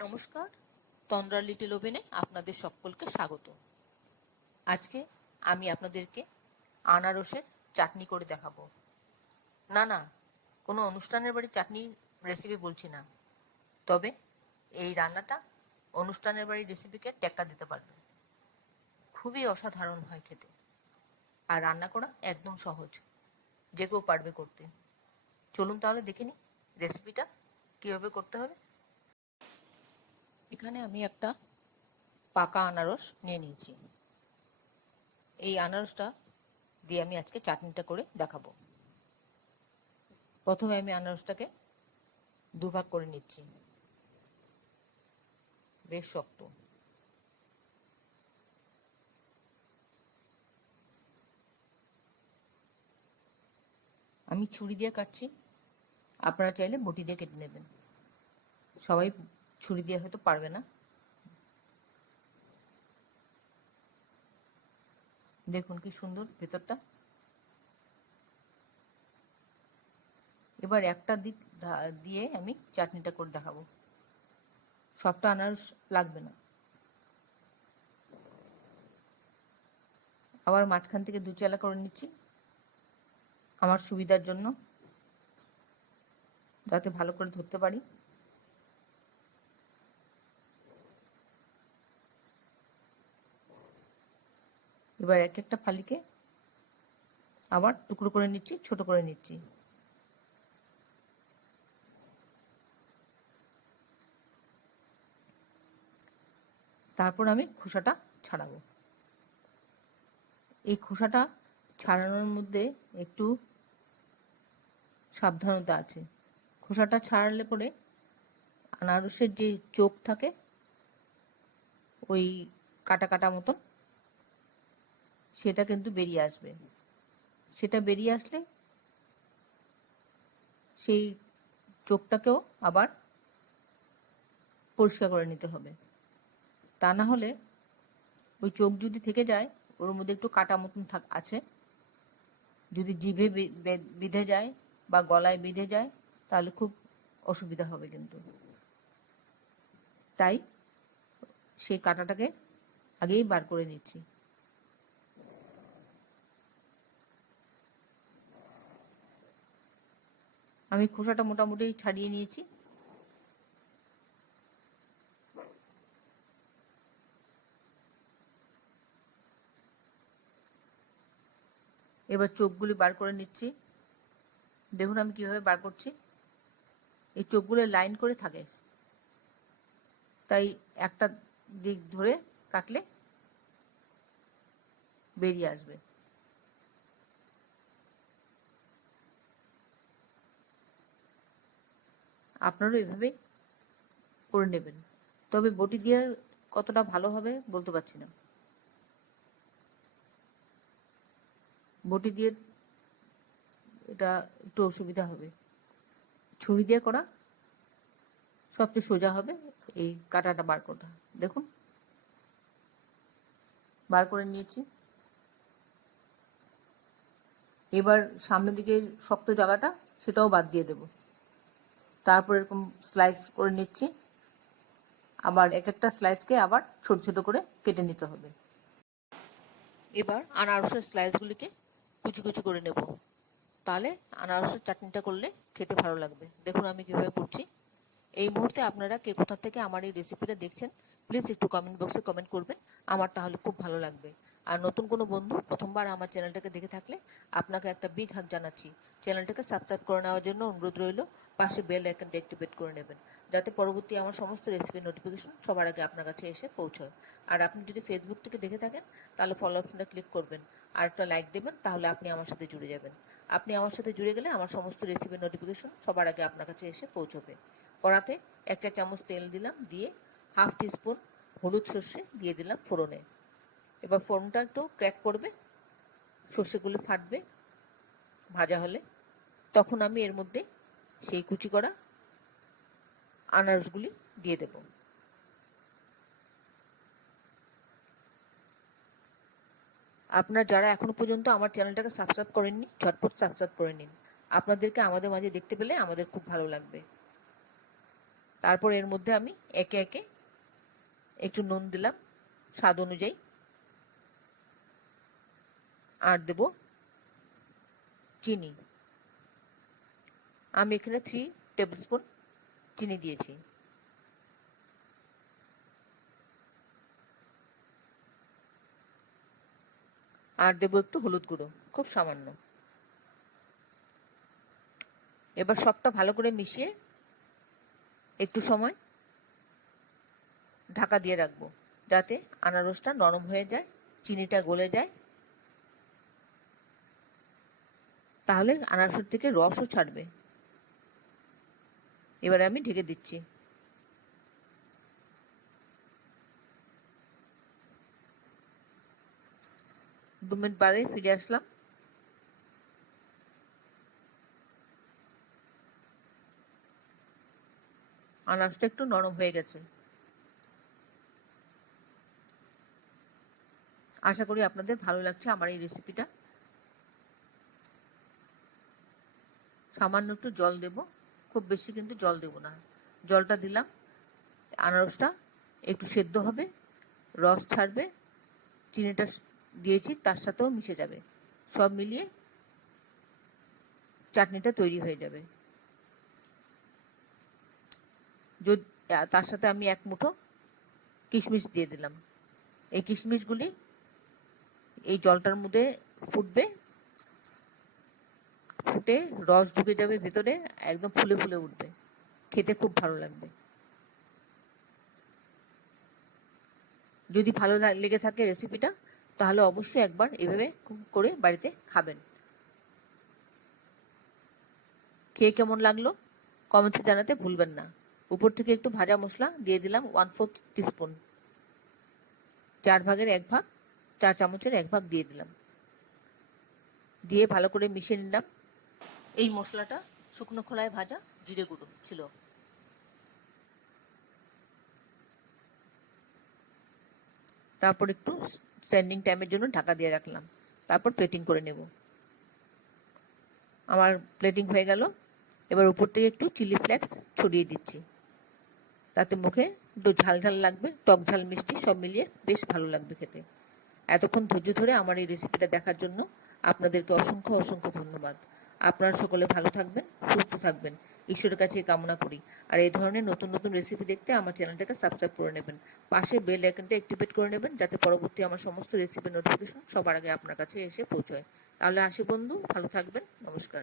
নমস্কার, তন্দ্রা লিটল ওভেনে আপনাদের সকলকে স্বাগত। আজকে আমি আপনাদেরকে আনারসের চাটনি করে দেখাবো। না, কোনো অনুষ্ঠানের বাড়ির চাটনি রেসিপি বলছি না, তবে এই রান্নাটা অনুষ্ঠানের বাড়ির রেসিপিকে টেক্কা দিতে পারবে। খুবই অসাধারণ হয় খেতে, আর রান্না করা একদম সহজ, যে কেউ পারবে করতে। চলুন তাহলে দেখে নিই রেসিপিটা কীভাবে করতে হবে। এখানে আমি একটা পাকা আনারস নিয়ে নিয়েছি। এই আনারসটা দিয়ে আমি আজকে চাটনিটা করে দেখাবো। প্রথমে আমি আনারসটাকে দুভাগ করে নিচ্ছি, বেশ শক্ত। আমি ছুরি দিয়ে কাটছি, আপনারা চাইলে বটি দিয়ে কেটে নেবেন। সবাই ছুরি দিয়ে হয়তো পারবে না। দেখুন কি সুন্দর ভেতরটা। এবার একটা দিক দিয়ে আমি চাটনিটা করে দেখাবো। সবটা আনারস লাগবে না। আবার মাঝখান থেকে দু চালা করে নিচ্ছি আমার সুবিধার জন্য, যাতে ভালো করে ধরতে পারি। এবার এক একটা ফালিকে আবার টুকরো করে নিচ্ছি, ছোট করে নিচ্ছি। তারপর আমি খোসাটা ছাড়াবো। এই খোসাটা ছাড়ানোর মধ্যে একটু সাবধানতা আছে। খোসাটা ছাড়ালে পরে আনারসের যে চোখ থাকে, ওই কাটা কাটা মতন, সেটা কিন্তু বেরিয়ে আসবে। সেটা বেরিয়ে আসলে সেই চোখটাকেও আবার পরিষ্কার করে নিতে হবে। তা না হলে ওই চোখ যদি থেকে যায়, ওর মধ্যে একটু কাটা মতন আছে, যদি জিভে বিঁধে যায় বা গলায় বিঁধে যায়, তাহলে খুব অসুবিধা হবে কিন্তু। তাই সেই কাঁটাটাকে আগেই বার করে নিচ্ছি। আমি খোসাটা মোটামুটি ছাড়িয়ে নিয়েছি। এবার চোখগুলি বার করে নিচ্ছি। দেখুন আমি কিভাবে বার করছি। এই চোখগুলো লাইন করে থাকে, তাই একটা দিক ধরে কাটলে বেরিয়ে আসবে। আপনারাও এভাবে করে নেবেন, তবে বটি দিয়ে কতটা ভালো হবে বলতে পারছি না। বটি দিয়ে এটা একটু অসুবিধা হবে। ছুরি দিয়ে করা সবচেয়ে সোজা হবে এই কাঁটাটা বার করা। দেখুন বার করে নিয়েছি। এবার সামনের দিকে শক্ত জায়গাটা, সেটাও বাদ দিয়ে দেব। তারপর এরকম স্লাইস করে নিচ্ছি। আবার এক একটা স্লাইসকে আবার ছোট ছোট করে কেটে নিতে হবে। এবার আনারসের স্লাইসগুলিকে কুচি কুচি করে নেব, তাহলে আনারসের চাটনিটা করলে খেতে ভালো লাগবে। দেখুন আমি কিভাবে করছি। এই মুহূর্তে আপনারা কে কোথা থেকে আমার এই রেসিপিটা দেখছেন, প্লিজ একটু কমেন্ট বক্সে কমেন্ট করবেন, আমার তাহলে খুব ভালো লাগবে। আর নতুন কোনো বন্ধু প্রথমবার আমার চ্যানেলটাকে দেখে থাকলে আপনাকে একটা বিগ হাগ জানাচ্ছি। চ্যানেলটাকে সাবস্ক্রাইব করে নেওয়ার জন্য অনুরোধ রইল। পাশে বেল আইকনটা অ্যাক্টিভেট করে নেবেন, যাতে পরবর্তী আমার সমস্ত রেসিপির নোটিফিকেশন সবার আগে আপনার কাছে এসে পৌঁছয়। আর আপনি যদি ফেসবুক থেকে দেখে থাকেন, তাহলে ফলো অপশনটা ক্লিক করবেন আর একটা লাইক দেবেন, তাহলে আপনি আমার সাথে জুড়ে যাবেন। আপনি আমার সাথে জুড়ে গেলে আমার সমস্ত রেসিপির নোটিফিকেশন সবার আগে আপনার কাছে এসে পৌঁছবে। কড়াতে 1 চা চামচ তেল দিলাম, দিয়ে হাফ টিস্পুন হলুদ সর্ষে দিয়ে দিলাম ফোড়নে। এবার ফোড়নটা একটু ক্র্যাক করবে, সর্ষেগুলো ফাটবে ভাজা হলে, তখন আমি এর মধ্যে সেই কুচি করা আনারসগুলি দিয়ে দেব। আপনারা যারা এখনো পর্যন্ত আমার চ্যানেলটাকে সাবস্ক্রাইব করেননি, ঝটপট সাবস্ক্রাইব করে নিন। আপনাদেরকে আমাদের মাঝে দেখতে পেলে আমাদের খুব ভালো লাগবে। তারপর এর মধ্যে আমি একে একে একটু নুন দিলাম স্বাদ অনুযায়ী, আর দেব চিনি। আমি এখানে 3 টেবিল স্পুন চিনি দিয়েছি। আর দেব একটু হলুদ গুঁড়ো, খুব সামান্য। এবার সবটা ভালো করে মিশিয়ে একটু সময় ঢাকা দিয়ে রাখবো, যাতে আনারসটা নরম হয়ে যায়, চিনিটা গলে যায়, তাহলে আনারসের থেকে রসও ছাড়বে। এবারে আমি ঢেকে দিচ্ছি। দু মিনিট বাদে ফিরে আসলাম। আনারসটা একটু নরম হয়ে গেছে। আশা করি আপনাদের ভালো লাগছে আমার এই রেসিপিটা। সামান্য একটু জল দেব, খুব বেশি কিন্তু জল দেব না। জলটা দিলাম, আনারসটা একটু সেদ্ধ হবে, রস ছাড়বে, চিনিটা দিয়েছি তার সাথেও মিশে যাবে, সব মিলিয়ে চাটনিটা তৈরি হয়ে যাবে। যদি তার সাথে আমি 1 মুঠো কিশমিশ দিয়ে দিলাম। এই কিশমিশগুলি এই জলটার মধ্যে ফুটবে, ফুটে রস ঢুকে যাবে ভেতরে, একদম ফুলে ফুলে উঠবে, খেতে খুব ভালো লাগবে। যদি ভালো লেগে থাকে রেসিপিটা, তাহলে অবশ্যই একবার এভাবে করে বাড়িতে খাবেন। খেয়ে কেমন লাগলো কমেন্টসে জানাতে ভুলবেন না। উপর থেকে একটু ভাজা মশলা দিয়ে দিলাম 1/4 টিস্পুন, 4 ভাগের 1 ভাগ, চা চামচের 1 ভাগ দিয়ে দিলাম। দিয়ে ভালো করে মিশিয়ে নিলাম। এই মশলাটা শুকনো খোলায় ভাজা জিরে গুঁড়ো ছিল। তারপর একটু স্ট্যান্ডিং টাইমের জন্য ঢাকা দিয়ে রাখলাম। তারপর প্লেটিং করে নেব। আমার প্লেটিং হয়ে গেল। এবার উপর থেকে একটু চিলি ফ্লেক্স ছড়িয়ে দিচ্ছি, তাতে মুখে একটু ঝাল ঝাল লাগবে, টক ঝাল মিষ্টি সব মিলিয়ে বেশ ভালো লাগবে খেতে। এতক্ষণ ধৈর্য ধরে আমার এই রেসিপিটা দেখার জন্য আপনাদেরকে অসংখ্য অসংখ্য ধন্যবাদ। আপনারা সকলে ভালো থাকবেন, সুস্থ থাকবেন, ঈশ্বরের কাছে কামনা করি। আর এই ধরনের নতুন নতুন রেসিপি দেখতে আমার চ্যানেলটাকে সাবস্ক্রাইব করে নেবেন, পাশে বেল আইকনটা অ্যাক্টিভেট করে নেবেন, যাতে পরবর্তী আমার সমস্ত রেসিপির নোটিফিকেশন সবার আগে আপনার কাছে এসে পৌঁছয়। তাহলে আসি বন্ধু, ভালো থাকবেন, নমস্কার।